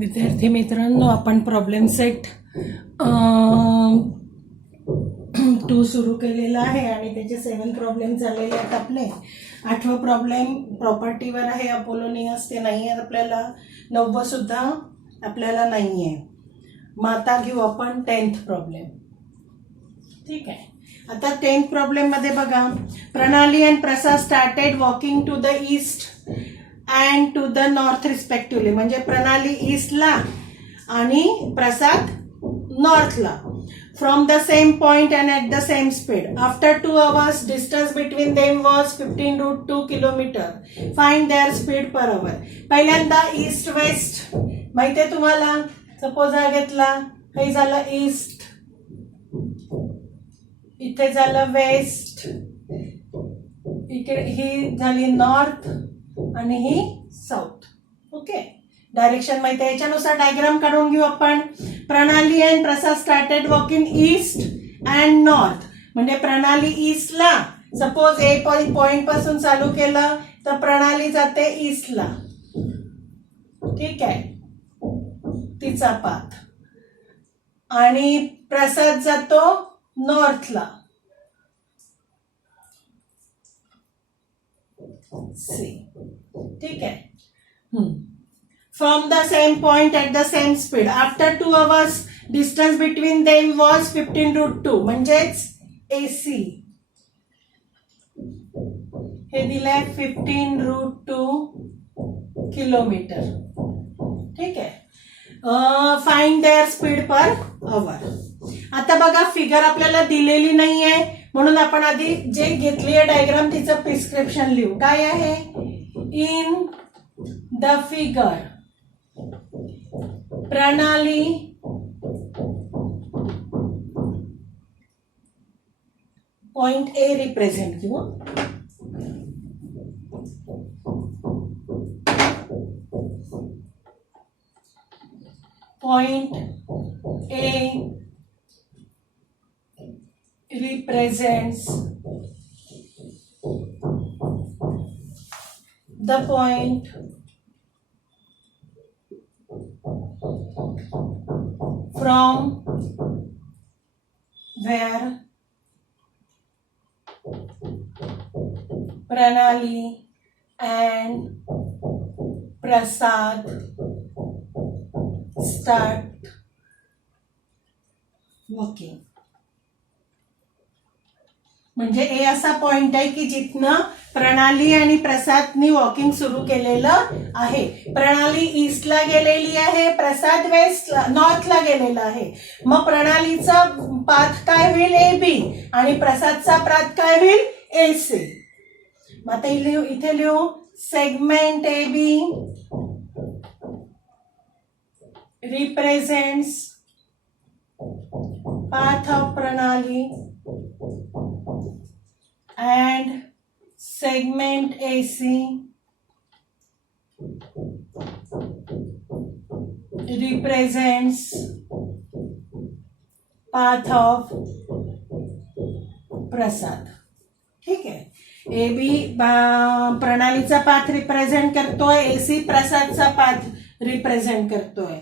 विद्यार्थी मित्रांनो, आपण प्रॉब्लेम सेट 2 सुरू केलेला आहे आणि त्याचे 7 प्रॉब्लेम झालेले आहेत आपले. 8वा प्रॉब्लेम प्रॉपर्टीवर आहे, अपोलोनियस ते नाही आहे आपल्याला. 9वा सुद्धा आपल्याला नाही आहे. मग आता घेऊ आपण 10th प्रॉब्लेम. ठीक आहे. आता 10th प्रॉब्लेम मध्ये बघा, Pranali and Prasad started walking to the east and to the north respectively. म्हणजे प्रणाली ईस्टला आणि प्रसाद नॉर्थला. From the same point and at the same speed. After 2 hours distance between them was 15√2 kilometre. Find their speed per hour. पहिल्यांदा east west माहितीये तुम्हाला. Suppose हा घेतला, काही झालं ईस्ट, इथे झालं वेस्ट, इकडे ही झाली नॉर्थ आणि ही साऊथ. ओके, डायरेक्शन माहिती आहे. याच्यानुसार डायग्राम काढून घेऊ आपण. प्रणाली and Prasad started walking east and north. म्हणजे प्रणाली ईस्टला, सपोज ए पॉइंट पासून चालू केलं तर प्रणाली जाते ईस्टला. ठीक आहे, तिचा पाथ. आणि प्रसाद जातो नॉर्थला. सी. ठीक आहे. From the same point at the same speed. After 2 hours distance between them was 15√2 म्हणजेच AC. हे दिलंय 15√2 किलोमीटर. ठीक आहे. Find their speed per our. आता बघा, फिगर आपल्याला दिलेली नाहीये म्हणून आपण आधी जे घेतली आहे डायग्राम तिचं प्रिस्क्रिप्शन लिहू. काय आहे? इन द फिगर प्रणाली पॉइंट ए रिप्रेझेंट किंवा point A represents the point from where Pranali and Prasad start walking. म्हणजे ए असा पॉइंट आहे की जिथनं प्रणाली आणि प्रसादनी वॉकिंग सुरू केलेलं आहे. प्रणाली ईस्टला गेलेली आहे, प्रसाद वेस्टला नॉर्थला गेलेला आहे. मग प्रणालीचा पाथ काय होईल? AB आणि प्रसादचा पाथ काय होईल? AC. मग आता इथे लिहू segment AB represents path of Pranali and segment AC represents path of Prasad. ठीक आहे. AB प्रणालीचा पाथ रिप्रेझेंट करतोय, AC प्रसादचा पाथ रिप्रेझेंट करतोय.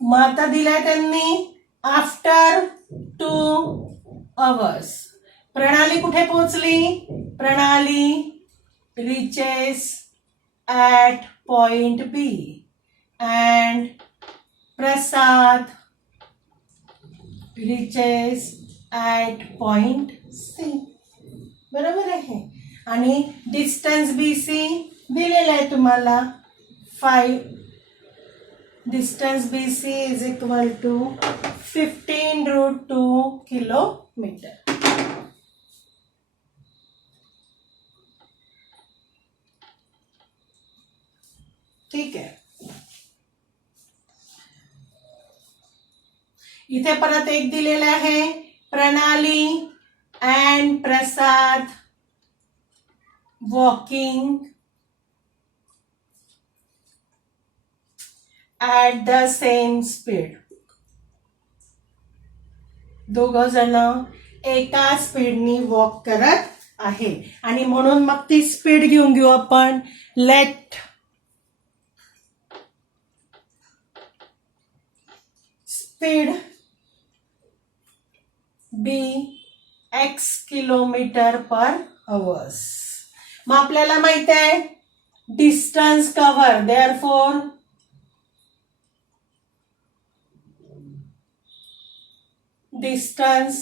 मग आता दिलाय त्यांनी आफ्टर 2 hours. प्रणाली कुठे पोहोचली? Pranali reaches at point B and Prasad reaches at point C. बरोबर आहे. आणि डिस्टन्स BC दिलेला आहे तुम्हाला 5. Distance BC is equal to 15√2 kilometre. ठीक आहे. इथे परत एक दिलेला आहे, Pranali and Prasad walking at the same speed. दोघं जण एका स्पीडनी वॉक करत आहे आणि म्हणून मग ती स्पीड घेऊन घेऊ आपण. लेट स्पीड बी x किलोमीटर पर अवर्स. मग आपल्याला माहित आहे distance cover, therefore distance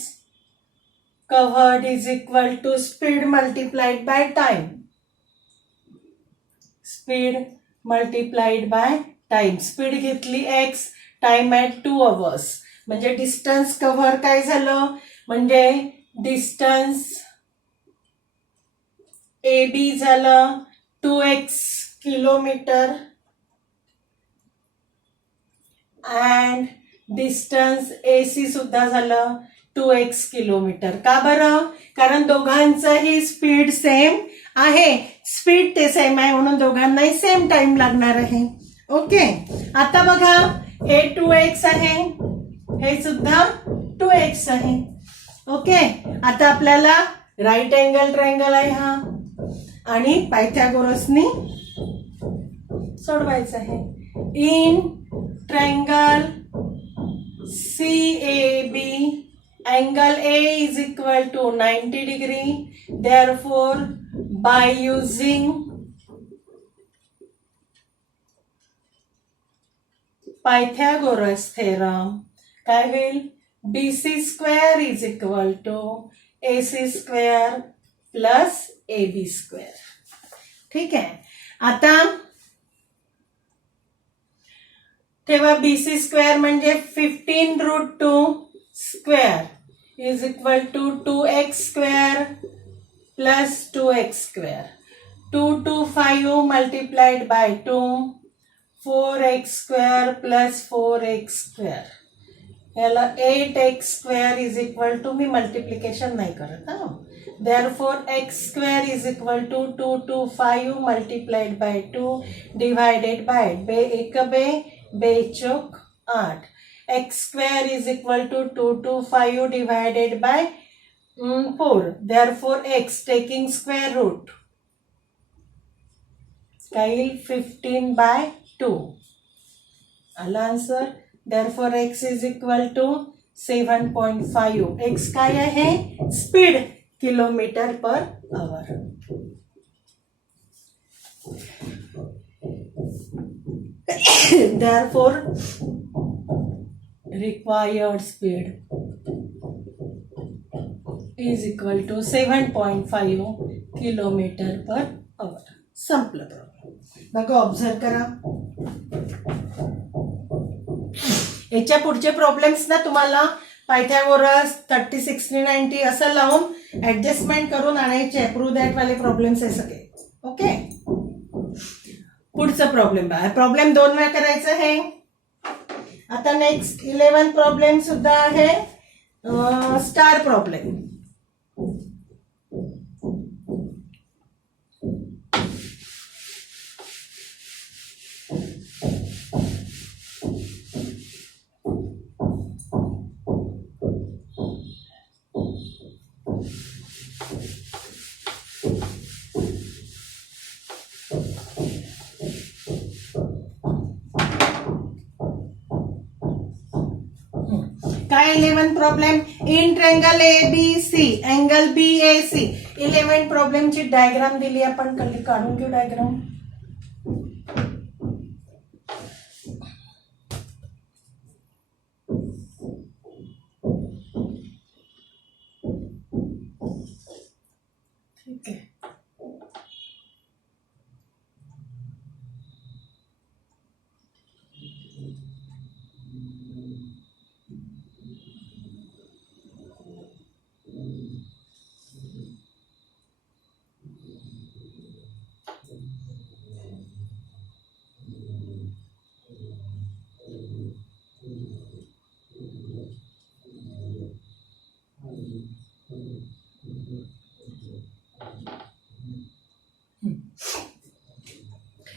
covered is equal to speed multiplied by time. Speed multiplied by time. Speed घेतली x, time at 2 hours. म्हणजे डिस्टन्स कव्हर काय झालं, म्हणजे डिस्टन्स ए बी झालं 2x kilometre and distance A C सुद्धा झालं 2x kilometre. का बरं? कारण दोघांचंही स्पीड सेम आहे, स्पीड ते सेम आहे म्हणून दोघांनाही सेम टाइम लागणार आहे. ओके, आता बघा हे 2x आहे, हे सुद्धा 2x आहे. ओके, आता आपल्याला राईट अँगल ट्रायंगल आहे हा आणि पायथागोरसनी सोडवायचं आहे. In triangle CAB, angle A is equal to 90 degree. Therefore, by using Pythagoras theorem, काय होईल? BC square is equal to AC square plus AB square. ठीक आहे. आता तेव्हा बीसी स्क्वेअर म्हणजे 15√2 square is equal to 2x square plus 2x square. 2 to 5 multiplied by 2, 4x square plus 4x square. याला 8x square is equal to, मी multiplication नाही करत हा. Therefore, x square is equal to 2 to 5 multiplied by 2 divided by बे एक बे बे चौक 8. X square is equal to 2 to 5 divided by 4. Therefore, x taking square root काय 15 by 2. आला answer. Therefore, x is equal to 7.5. x काय आहे? Speed kilometre per hour. Therefore, required speed is equal to 7.5 kilometre per hour. संपलं problem. बघा, observe करा. याच्या पुढचे problems ना तुम्हाला पायथागोरस 30, 60, 90 असं लावून ऍडजस्टमेंट करून आणायचे. प्रूव्ह दॅट वाले प्रॉब्लेम्स आहे सगळे. ओके, पुढचा प्रॉब्लेम बघा. प्रॉब्लेम 2 वेळा करायचं आहे. आता नेक्स्ट 11 प्रॉब्लेम सुद्धा आहे स्टार प्रॉब्लेम. काय 11 problem? In triangle ABC angle BAC. 11 प्रॉब्लेमची डायग्राम दिली आपण, कधी काढून घेऊ डायग्राम. ठीक आहे.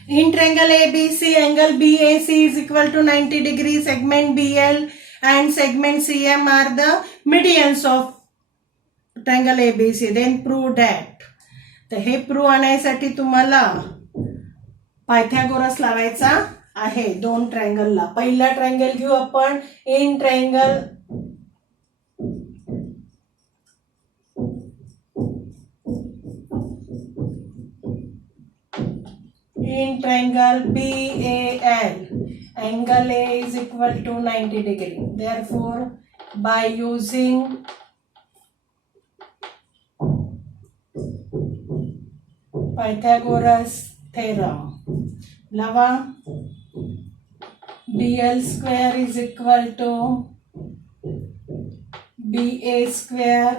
In triangle ABC, angle BAC is equal to 90 degree. Segment BL and segment CM are the medians of triangle ABC. Then prove that. तर हे प्रूव्ह आणण्यासाठी तुम्हाला पायथागोरस लावायचा आहे दोन ट्रायंगलला. पहिला ट्रायंगल घेऊ आपण, in triangle BAL. Angle A is equal to 90 degree. Therefore, by using Pythagoras theorem, लावा, BL square is equal to BA square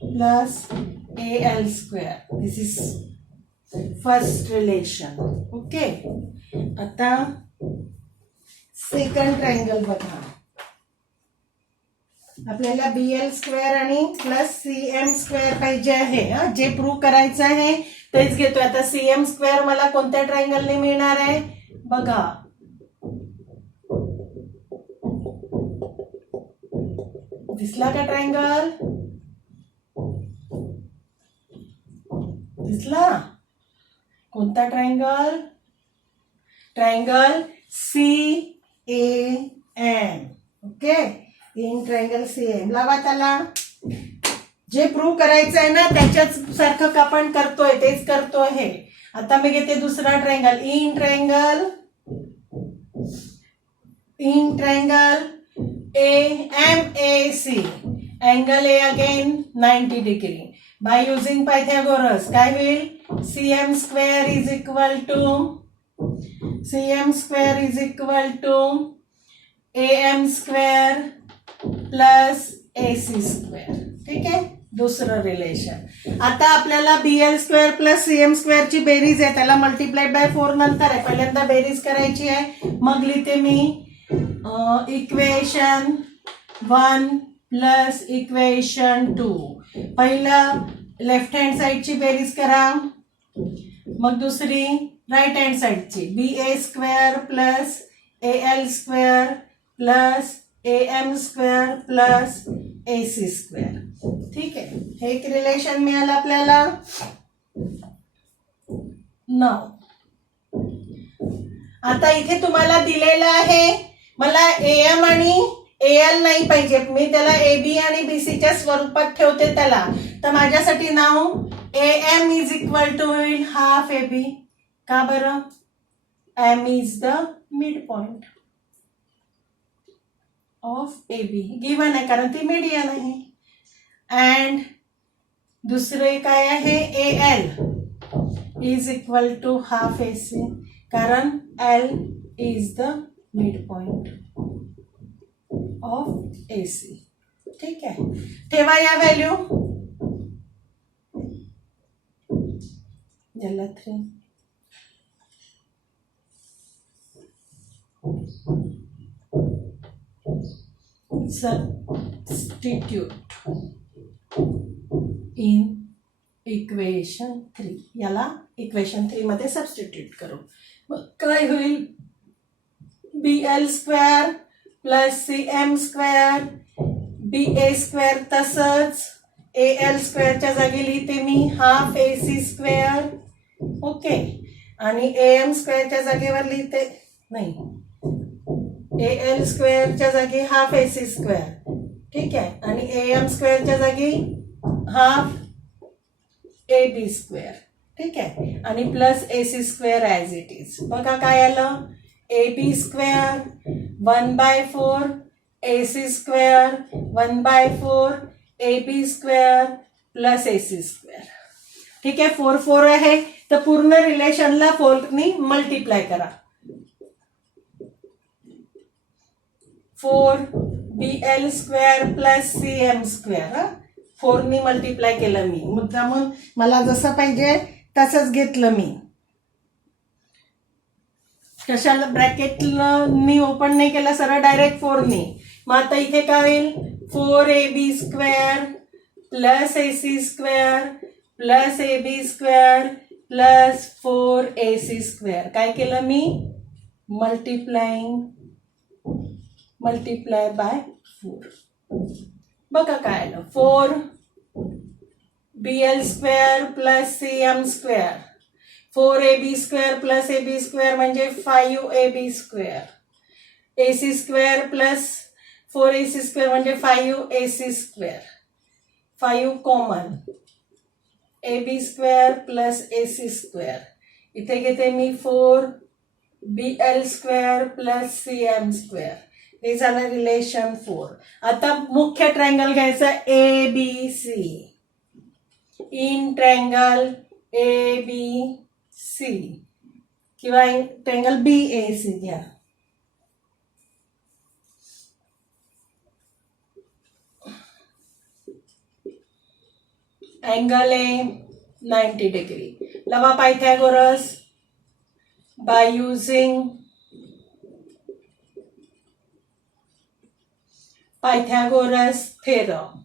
plus AL square. This is first relation. Okay. आता second triangle बघा. आपल्याला BL square आणि plus CM square पाहिजे आहे. जे prove करायचं आहे तेच घेतोय. आता CM स्क्वेअर मला कोणत्या ट्रायंगलने मिळणार आहे बघा. दिसला का ट्रायंगल? दिसला? कोणता triangle? Triangle CAM. Okay, in triangle CAM. लावा त्याला. जे प्रूव्ह करायचं आहे ना त्याच्याच सारखं आपण करतोय, तेच करतो आहे. आता मी घेते दुसरा triangle, in triangle AMAC. Angle A again 90 degree. By using Pythagoras काय होईल? CM square is equal to AM square plus AC square. ठीक आहे, दुसरं रिलेशन. आता आपल्याला BL स्क्वेअर प्लस CM स्क्वेअरची बेरीज आहे, त्याला मल्टिप्लाइड बाय 4 नंतर आहे. पहिल्यांदा बेरीज करायची आहे. मग लिहिते मी इक्वेशन 1 प्लस इक्वेशन 2. पहिला लेफ्ट हँड साइडची बेरीज करा, मग दुसरी राईट हँड साइडची. BA square plus AL square plus AM square plus AC square. ठीक आहे, हे एक रिलेशन मिळालं आपल्याला. नाव आता इथे तुम्हाला दिलेलं आहे, मला AM आणि AL नाही पाहिजे, मी त्याला AB आणि BCच्या स्वरूपात ठेवते त्याला. तर माझ्यासाठी नाव AM इज इक्वल टू होईल हाफ AB. का बरं? M is the mid point of AB. Given आहे कारण ती मीडियन आहे. अँड दुसरे काय आहे? AL is equal to half AC कारण L is the mid point of AC. ठीक आहे, ठेवा या व्हॅल्यू. याला 3. Substitute in equation 3. याला इक्वेशन 3 मध्ये सबस्टिट्यूट करू. मग काय होईल? BL square plus CM square, BA square तसंच AL स्क्वेअरच्या जागी लिहिते मी हाफ AC स्क्वेअर. ओके, आणि AM स्क्वेअरच्या जागेवर लिहिते नाही, AL स्क्वेअरच्या जागी हाफ AC स्क्वेअर. ठीक आहे, आणि AM स्क्वेअरच्या जागी हाफ AB स्क्वेअर. ठीक आहे, आणि plus AC square as it is. बघा काय आलं? AB square 1/4 AC square 1/4 AB square plus AC square. ठीक आहे, 4 4 आहे, तर पूर्ण रिलेशनला 4नी मल्टिप्लाय करा. 4 BL square plus CM square. 4नी मल्टिप्लाय केलं मी, मुद्दामून मला जसं पाहिजे तसंच घेतलं मी. कशाला ब्रॅकेटनी ओपन नाही केलं, सरळ डायरेक्ट 4नी. मग आता इथे काय होईल? 4AB square plus AC square plus AB square plus 4AC square. काय केलं मी? Multiply by 4. बघा काय आलं? 4 BL square plus CM square 4ab square plus ab square म्हणजे 5ab square. ac square plus 4ac square म्हणजे 5ac square. 5 common. ab square plus ac square. इथे घेते मी 4bl square plus cm square. हे झालं relation 4. आता मुख्य triangle घ्यायचा ABC. In triangle ABC किंवा ट्रायंगल BAC घ्या. अँगल आहे 90 डिग्री. लावा Pythagoras by using Pythagoras theorem.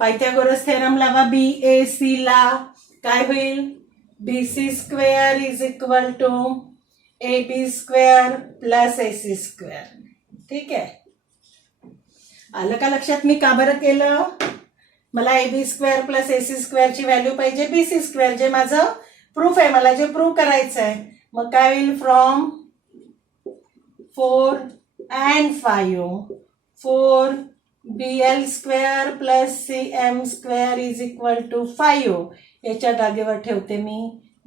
Pythagoras theorem लावा BAC ला. काय होईल? BC square is equal to AB square plus AC square. ठीक आहे. आलं का लक्षात मी का बरं केलं? मला AB स्क्वेअर प्लस AC स्क्वेअरची व्हॅल्यू पाहिजे BC स्क्वेअर, जे माझं प्रूफ आहे, मला जे प्रूफ करायचं आहे. मग काय होईल? From 4 and 5 4bl square plus cm square is equal to 5. याच्या जागेवर ठेवते मी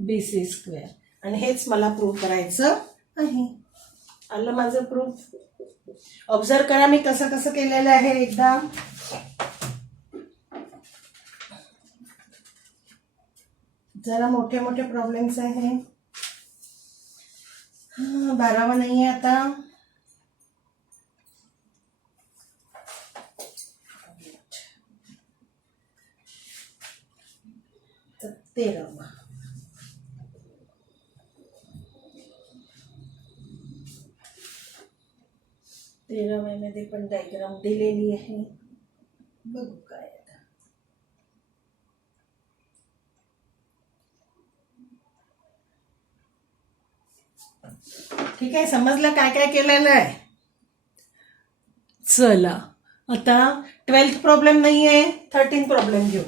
BC स्क्वेअर आणि हेच मला प्रूफ करायचं आहे. आलं माझं प्रूफ. ऑब्झर्व करा मी कसं कसं केलेलं आहे एकदा. जरा मोठे मोठे प्रॉब्लेम्स आहे. 12वा नाही आहे आता. तर 13वा. 13वा मध्ये पण डायग्राम दिलेली आहे. बघू काय. ठीक आहे. समजलं काय काय केलेलं आहे? चला आता 12th प्रॉब्लेम नाही आहे, 13th प्रॉब्लेम घेऊ.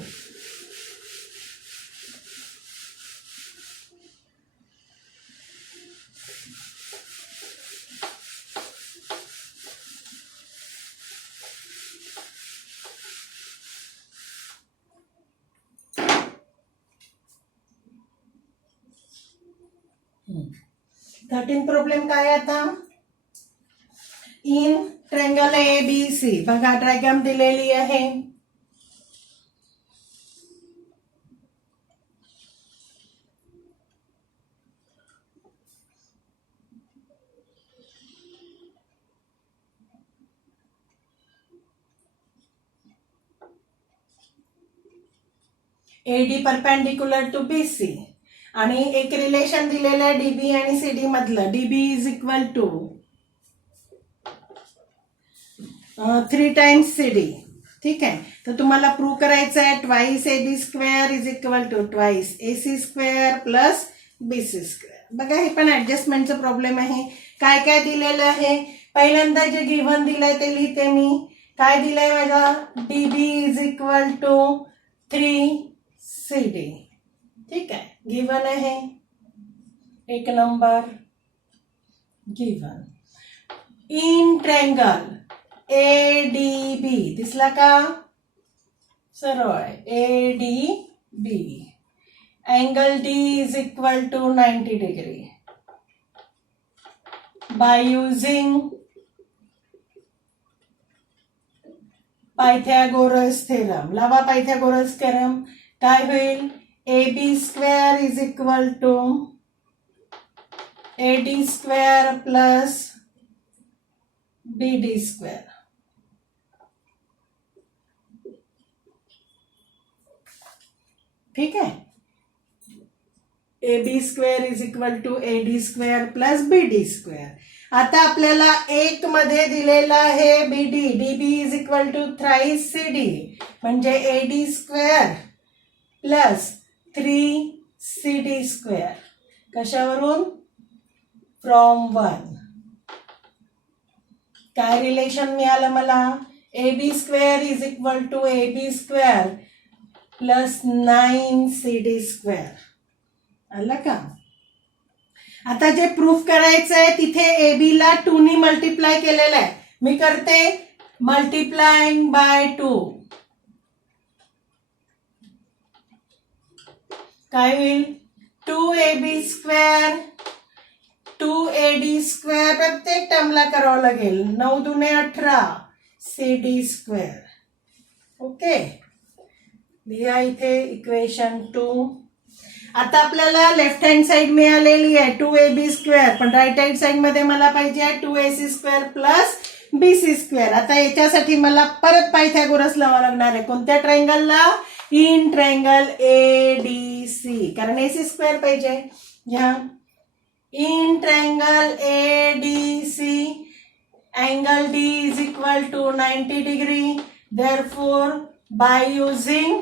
थर्टीन प्रॉब्लेम काय आता? In triangle ABC. बघा डायग्राम दिलेली आहे. AD परपेंडिक्युलर टू BC आणि एक रिलेशन दिलेलं आहे DB आणि CD मधलं. DB is equal to 3 times CD. ठीक आहे. तर तुम्हाला प्रूव्ह करायचं आहे twice AB square is equal to twice AC square plus BC square. बघा हे पण ऍडजस्टमेंटचा प्रॉब्लेम आहे. काय काय दिलेलं आहे? पहिल्यांदा जे गिव्हन दिलंय ते लिहिते मी. काय दिलंय माझा? DB इज इक्वल टू 3CD. ठीक आहे. गिवन आहे. एक number given. In triangle ADB दिसला का? सरळ ADB. Angle D is equal to 90 degree. By using Pythagoras theorem. लावा पायथागोरस थेरम. काय होईल? AB square is equal to AD square plus BD square. ठीक आहे. AB square is equal to AD square plus BD square. आता आपल्याला एक मध्ये दिलेला आहे BD. DB is equal to thrice CD म्हणजे AD square plus 3CD square. कशावरून? फ्रॉम 1. काय रिलेशन मिळालं मला? AB square is equal to AB square plus 9CD square. आलं का? आता जे प्रूफ करायचं आहे तिथे AB ला 2 नी मल्टिप्लाय केलेलं आहे. मी करते मल्टिप्लाइंग बाय 2. काय होईल? 2AB स्क्वेअर 2AD स्क्वेअर प्रत्येक टर्मला करावं लागेल. 9 दुने 18 CD स्क्वेअर. ओके, लिहा इथे इक्वेशन 2. आता आपल्याला लेफ्ट हँड साइड मिळालेली आहे 2AB स्क्वेअर, पण राईट हँड साइड मध्ये मला पाहिजे आहे 2AC square plus BC square. आता याच्यासाठी मला परत पायथागोरस लावावं लागणार आहे. कोणत्या ट्रायंगलला? इन ट्रायंगल ADC, कारण AC स्क्वेअर पाहिजे. घ्या in triangle ADC angle D is equal to 90 degree. Therefore, by using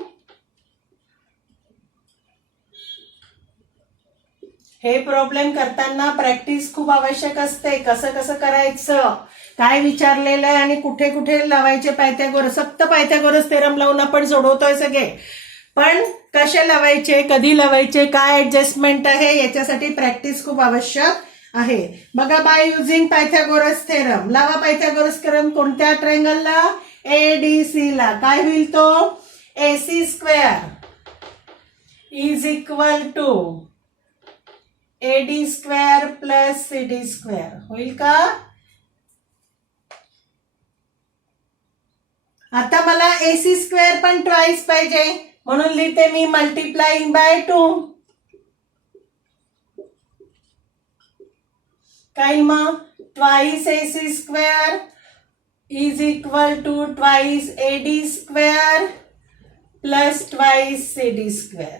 हे प्रॉब्लेम करताना प्रॅक्टिस खूप आवश्यक असते. कसं कसं करायचं, काय विचारलेलं आहे आणि कुठे कुठे लावायचे पायथागोरस. फक्त पायथागोरस थेरम लावून आपण सोडवतोय सगळे, पण कसे लावायचे, कधी लावायचे, काय ऍडजस्टमेंट आहे, याच्यासाठी प्रॅक्टिस खूप आवश्यक आहे. बघा, बाय युझिंग पायथागोरस थेरम. लावा पायथागोरस थेरम. कोणत्या ट्रायंगलला? ADC ला. काय होईल तो? AC square is equal to AD square plus CD square होईल का? आता मला AC स्क्वेअर पण ट्वाइस पाहिजे, म्हणून लिहिते मी मल्टिप्लाइंग बाय 2. काय मग? Twice AC square is equal to twice AD square plus twice CD square.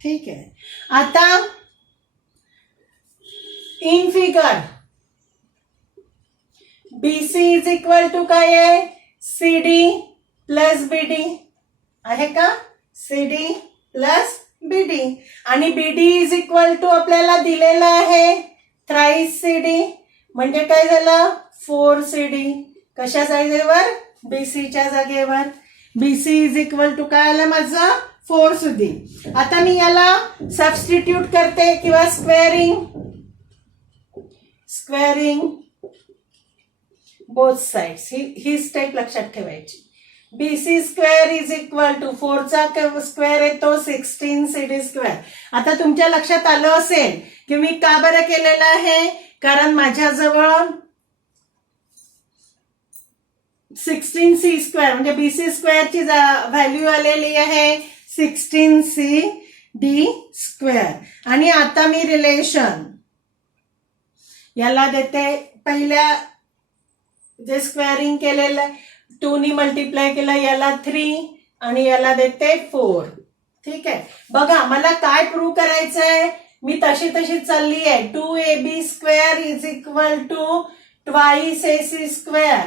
ठीक आहे. आता in figure BC is equal to काय आहे? CD प्लस BD आहे का? CD plus BD. आणि BD इज इक्वल टू आपल्याला दिलेला आहे थ्राइस CD, म्हणजे काय झालं? 4CD. कशा जागेवर? BCच्या जागेवर. BC इज इक्वल टू काय आलं माझं? 4 सुधी. आता मी याला सबस्टिट्यूट करते किंवा स्क्वेअरिंग बोथ साइड्स. ही स्टेप लक्षात ठेवायची. BC square is equal to 4चा स्क्वेअर येतो 16 CD स्क्वेअर. आता तुमच्या लक्षात आलं असेल की मी का बरं केलेलं आहे, कारण माझ्याजवळ 16C स्क्वेअर म्हणजे BC स्क्वेअरची व्हॅल्यू आलेली आहे 16CD स्क्वेअर. आणि आता मी रिलेशन याला देते, पहिल्या जे स्क्वेअरिंग केलेलं 2 नी मल्टिप्लाय केलं याला 3 आणि याला देते 4. ठीक आहे. बघा, मला काय प्रूव्ह करायचं आहे, मी तशी चालली आहे. 2AB square is equal to twice AC square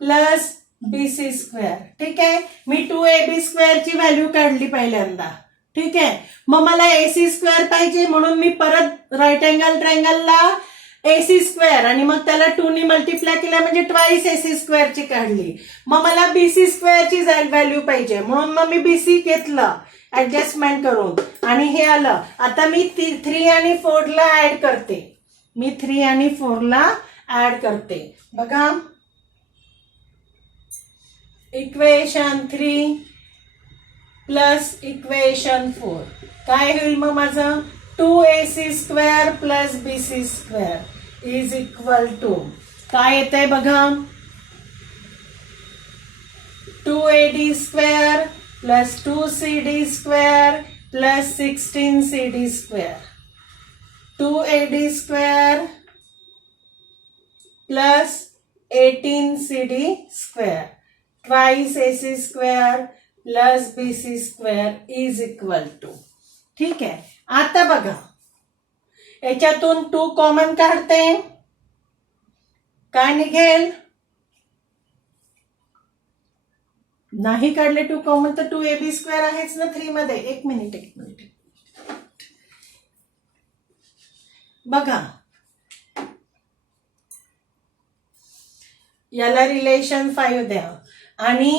plus BC square. ठीक आहे. मी 2AB स्क्वेअरची व्हॅल्यू काढली पहिल्यांदा. ठीक आहे. मग मला AC स्क्वेअर पाहिजे, म्हणून मी परत राईट अँगल ट्रायंगलला AC स्क्वेअर आणि मग त्याला 2 नी मल्टिप्लाय केलं म्हणजे ट्वाइस AC स्क्वेअरची काढली. मग मला BC स्क्वेअरची व्हॅल्यू पाहिजे, म्हणून मग मी BC घेतलं ऍडजस्टमेंट करून आणि हे आलं. आता मी 3 आणि 4 ला ऍड करते. मी 3 आणि 4 ला ऍड करते. बघा, इक्वेशन 3 प्लस इक्वेशन 4 काय होईल मग माझं? 2AC square plus BC square is equal to काय येतंय बघा? 2AD square plus 2CD square plus 16CD square. 2AD square plus 18CD square twice AC square plus BC square is equal to. ठीक आहे. आता बघा, याच्यातून 2 कॉमन काढते, काय निघेल? नाही काढले 2 कॉमन तर 2AB स्क्वेअर आहेच ना 3 मध्ये. एक मिनिट बघा, याला रिलेशन 5 द्या आणि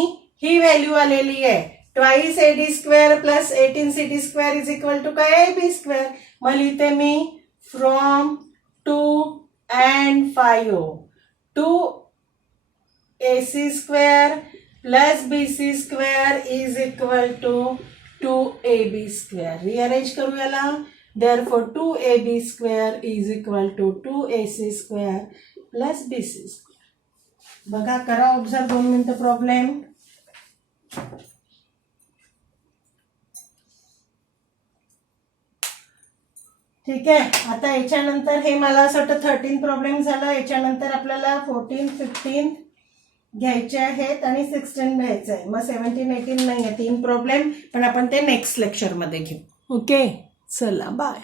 ही व्हॅल्यू आलेली आहे. Twice AD square plus 18 CD square is equal to काय AB स्क्वेअर. मग लिहिते मी from 2 and 5 2 AC square plus BC square is equal to 2AB square. Rearrange करू याला. Therefore 2AB square is equal to 2AC square plus BC square. बघा, करा observe 2 मिनिटं problem. ठीक आहे. आता याच्यानंतर हे मला असं वाटतं 13 प्रॉब्लेम झाला. याच्यानंतर आपल्याला 14, 15 घ्यायचे आहेत आणि 16 घ्यायचं आहे. मग 17, 18 नाही आहे. 3 प्रॉब्लेम, पण आपण ते नेक्स्ट लेक्चरमध्ये घेऊ. ओके, चला बाय.